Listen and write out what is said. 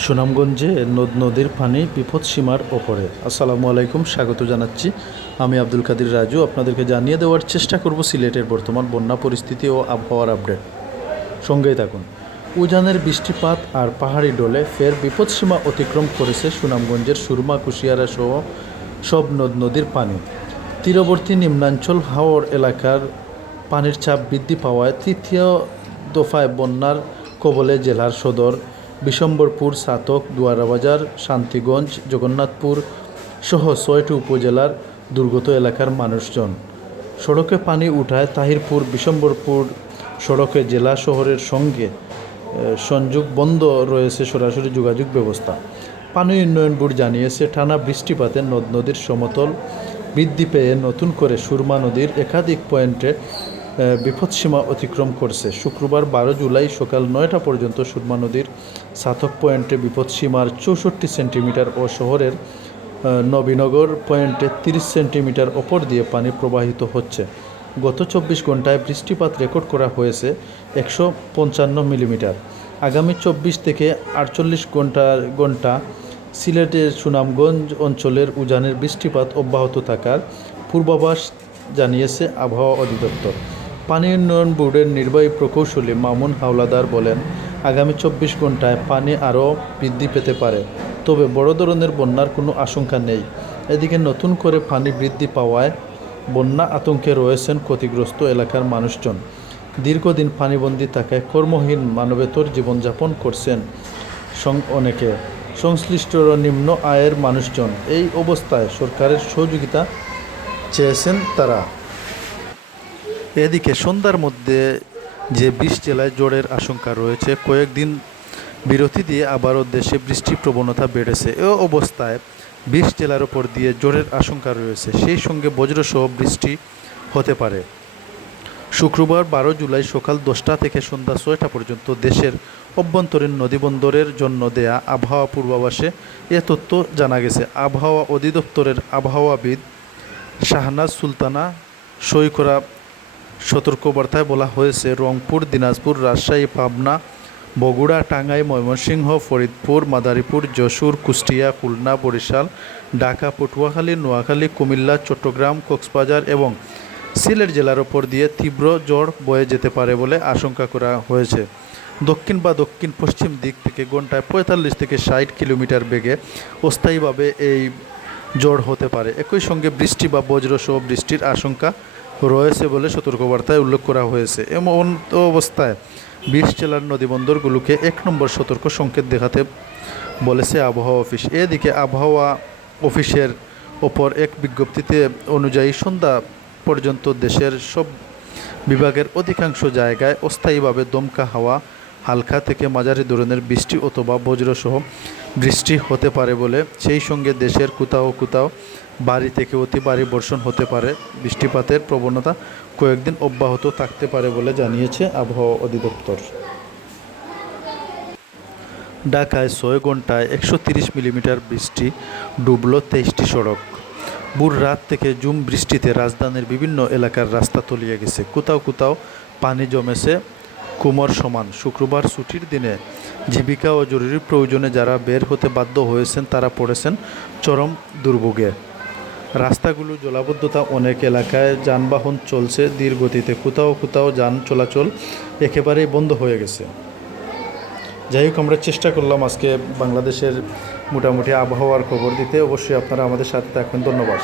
সুনামগঞ্জে নদ নদীর পানি বিপদসীমার ওপরে। আসসালামু আলাইকুম, স্বাগত জানাচ্ছি। আমি আব্দুল কাদির রাজু। আপনাদেরকে জানিয়ে দেওয়ার চেষ্টা করব সিলেটের বর্তমান বন্যা পরিস্থিতি ও আবহাওয়ার আপডেট। সঙ্গেই থাকুন। উজানের বৃষ্টিপাত আর পাহাড়ি ডলে ফের বিপদসীমা অতিক্রম করেছে সুনামগঞ্জের সুরমা কুশিয়ারা সহ সব নদ নদীর পানি। তীরবর্তী নিম্নাঞ্চল হাওর এলাকার পানির চাপ বৃদ্ধি পাওয়ায় তৃতীয় দফায় বন্যার কবলে জেলার সদর বিশম্বরপুর, ছাতক, দুয়ারাবাজার, শান্তিগঞ্জ, জগন্নাথপুর সহ ৬টি উপজেলার দুর্গত এলাকার মানুষজন। সড়কে পানি উঠায় তাহিরপুর বিশম্বরপুর সড়কে জেলা শহরের সঙ্গে সংযোগ বন্ধ রয়েছে সরাসরি যোগাযোগ ব্যবস্থা। পানি উন্নয়ন বোর্ড জানিয়েছে, টানা বৃষ্টিপাতে নদ নদীর সমতল বৃদ্ধি পেয়ে নতুন করে সুরমা নদীর একাধিক পয়েন্টে বিপদসীমা অতিক্রম করছে। শুক্রবার ১২ জুলাই সকাল ৯টা পর্যন্ত সুরমা নদীর ছাতক পয়েন্টে বিপদসীমার ৬৪ সেন্টিমিটার ও শহরের নবীনগর পয়েন্টে ৩০ সেন্টিমিটার ওপর দিয়ে পানি প্রবাহিত হচ্ছে। গত ২৪ ঘন্টায় বৃষ্টিপাত রেকর্ড করা হয়েছে ১৫৫ মিলিমিটার। আগামী ২৪ থেকে ৪৮ ঘন্টা সিলেটের সুনামগঞ্জ অঞ্চলের উজানের বৃষ্টিপাত অব্যাহত থাকার পূর্বাভাস জানিয়েছে আবহাওয়া অধিদপ্তর। পানি উন্নয়ন বোর্ডের নির্বাহী প্রকৌশলী মামুন হাওলাদার বলেন, আগামী ২৪ ঘন্টায় পানি আরও বৃদ্ধি পেতে পারে, তবে বড় ধরনের বন্যার কোনো আশঙ্কা নেই। এদিকে নতুন করে পানি বৃদ্ধি পাওয়ায় বন্যা আতঙ্কে রয়েছেন ক্ষতিগ্রস্ত এলাকার মানুষজন। দীর্ঘদিন পানিবন্দী থাকায় কর্মহীন মানবেতর জীবনযাপন করছেন অনেকে। সংশ্লিষ্ট নিম্ন আয়ের মানুষজন। এই অবস্থায় সরকারের সহযোগিতা চেয়েছেন তারা। এদিকে সন্ধ্যার মধ্যে যে ২০ জেলায় ঝড়ের আশঙ্কা রয়েছে, কয়েকদিন বিরতি দিয়ে আবারও দেশে বৃষ্টির প্রবণতা বেড়েছে। এ অবস্থায় ২০ জেলার ওপর দিয়ে ঝড়ের আশঙ্কা রয়েছে, সেই সঙ্গে বজ্রসহ বৃষ্টি হতে পারে। শুক্রবার ১২ জুলাই সকাল ১০টা থেকে সন্ধ্যা ৬টা পর্যন্ত দেশের অভ্যন্তরীণ নদীবন্দরের জন্য দেয়া আবহাওয়া পূর্বাভাসে এ তথ্য জানা গেছে। আবহাওয়া অধিদপ্তরের আবহাওয়াবিদ শাহনাজ সুলতানা সই করা সতর্কবার্তায় বলা হয়েছে, রংপুর, দিনাজপুর, রাজশাহী, পাবনা, বগুড়া, টাঙ্গাইল, ময়মনসিংহ, ফরিদপুর, মাদারীপুর, যশোর, কুষ্টিয়া, খুলনা, বরিশাল, ঢাকা, পটুয়াখালী, নোয়াখালী, কুমিল্লা, চট্টগ্রাম, কক্সবাজার এবং সিলেট জেলার ওপর দিয়ে তীব্র ঝড় বয়ে যেতে পারে বলে আশঙ্কা করা হয়েছে। দক্ষিণ বা দক্ষিণ পশ্চিম দিক থেকে ঘন্টায় ৪৫ থেকে ৬০ কিলোমিটার বেগে অস্থায়ীভাবে এই ঝড় হতে পারে। একই সঙ্গে বৃষ্টি বা বজ্রসহ বৃষ্টির আশঙ্কা রয়েছে বলে সতর্কবার্তায় উল্লেখ করা হয়েছে। এমন অবস্থায় ২০ জেলার নদীবন্দরগুলোকে ১ নম্বর সতর্ক সংকেত দেখাতে বলেছে আবহাওয়া অফিস। এদিকে আবহাওয়া অফিসের ওপর এক বিজ্ঞপ্তিতে অনুযায়ী সন্ধ্যা পর্যন্ত দেশের সব বিভাগের অধিকাংশ জায়গায় অস্থায়ীভাবে দমকা হাওয়া, হালকা থেকে মাঝারি ধরনের বৃষ্টি অথবা বজ্রসহ বৃষ্টি হতে পারে বলে, সেই সঙ্গে দেশের কোথাও কোথাও ভারী থেকে অতি ভারী বর্ষণ হতে পারে। বৃষ্টিপাতের প্রবণতা কয়েকদিন অব্যাহত থাকতে পারে বলে জানিয়েছে আবহাওয়া অধিদপ্তর। ঢাকায় ৬ ঘন্টায় ১৩০ মিলিমিটার বৃষ্টি, ডুবল ২৩টি সড়ক। ভোর রাত থেকে ঝুম বৃষ্টিতে রাজধানীর বিভিন্ন এলাকার রাস্তা তলিয়ে গেছে, কোথাও কোথাও পানি জমেছে কোমর সমান। শুক্রবার ছুটির দিনে জীবিকা ও জরুরি প্রয়োজনে যারা বের হতে বাধ্য হয়েছেন তারা পড়েছেন চরম দুর্ভোগে। রাস্তাগুলো জলাবদ্ধতা, অনেক এলাকায় যানবাহন চলছে ধীর গতিতে, কোথাও কোথাও যান চলাচল একেবারেই বন্ধ হয়ে গেছে। যাই হোক, আমরা চেষ্টা করলাম আজকে বাংলাদেশের মোটামুটি আবহাওয়ার খবর দিতে। অবশ্যই আপনারা আমাদের সাথে থাকবেন। ধন্যবাদ।